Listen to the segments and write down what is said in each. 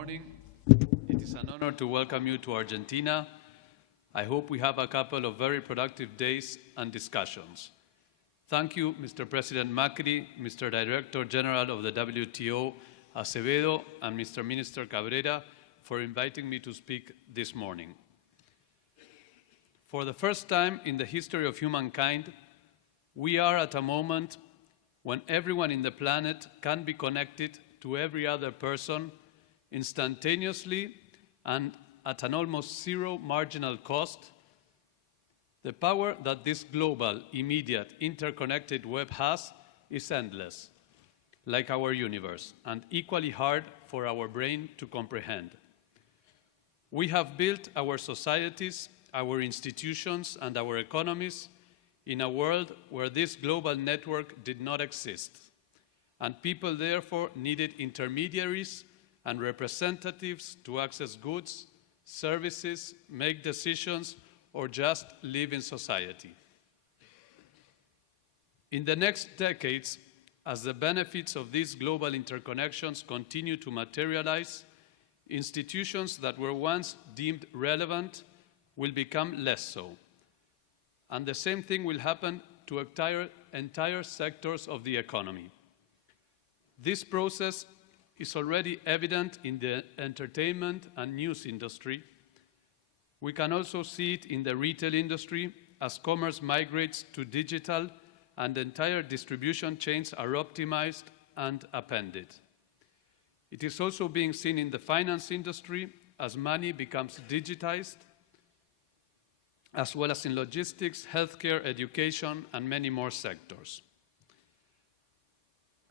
morning. It is an honor to welcome you to Argentina. I hope we have a couple of very productive days and discussions. Thank you, Mr. President Macri, Mr. Director General of the WTO, Acevedo, and Mr. Minister Cabrera for inviting me to speak this morning. For the first time in the history of humankind, we are at a moment when everyone in the planet can be connected to every other person instantaneously and at an almost zero marginal cost. The power that this global, immediate, interconnected web has is endless, like our universe, and equally hard for our brain to comprehend. We have built our societies, our institutions, and our economies in a world where this global network did not exist, and people therefore needed intermediaries and representatives to access goods, services, make decisions, or just live in society. In the next decades, as the benefits of these global interconnections continue to materialize, institutions that were once deemed relevant will become less so. And the same thing will happen to entire sectors of the economy. This process is already evident in the entertainment and news industry. We can also see it in the retail industry as commerce migrates to digital and entire distribution chains are optimized and appended. It is also being seen in the finance industry as money becomes digitized, as well as in logistics, healthcare, education, and many more sectors.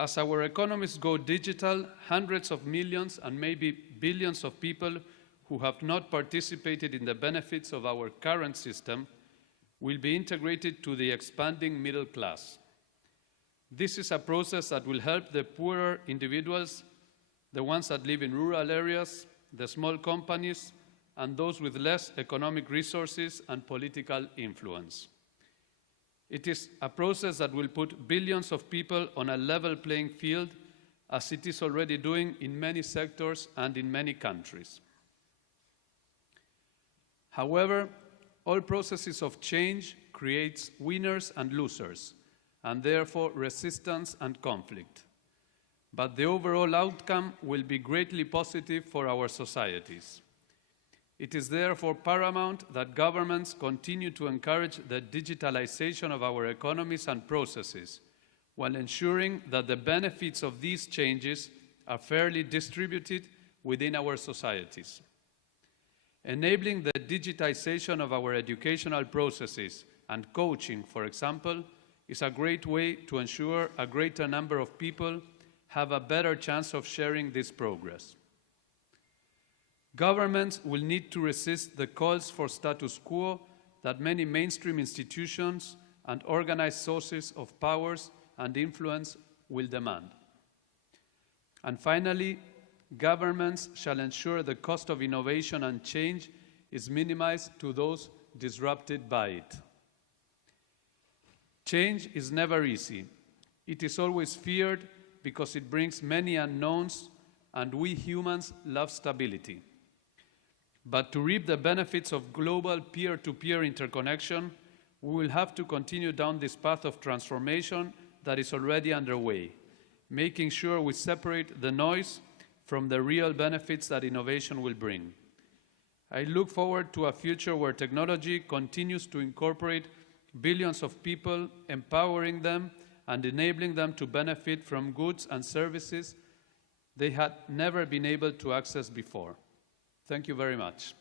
As our economies go digital, hundreds of millions and maybe billions of people who have not participated in the benefits of our current system will be integrated to the expanding middle class. This is a process that will help the poorer individuals, the ones that live in rural areas, the small companies, and those with less economic resources and political influence. It is a process that will put billions of people on a level playing field, as it is already doing in many sectors and in many countries. However, all processes of change create winners and losers, and therefore resistance and conflict. But the overall outcome will be greatly positive for our societies. It is therefore paramount that governments continue to encourage the digitalization of our economies and processes, while ensuring that the benefits of these changes are fairly distributed within our societies. Enabling the digitization of our educational processes and coaching, for example, is a great way to ensure a greater number of people have a better chance of sharing this progress. Governments will need to resist the calls for status quo that many mainstream institutions and organized sources of powers and influence will demand. And finally, governments shall ensure the cost of innovation and change is minimized to those disrupted by it. Change is never easy. It is always feared because it brings many unknowns, and we humans love stability. But to reap the benefits of global peer-to-peer interconnection, we will have to continue down this path of transformation that is already underway, making sure we separate the noise from the real benefits that innovation will bring. I look forward to a future where technology continues to incorporate billions of people, empowering them and enabling them to benefit from goods and services they had never been able to access before. Thank you very much.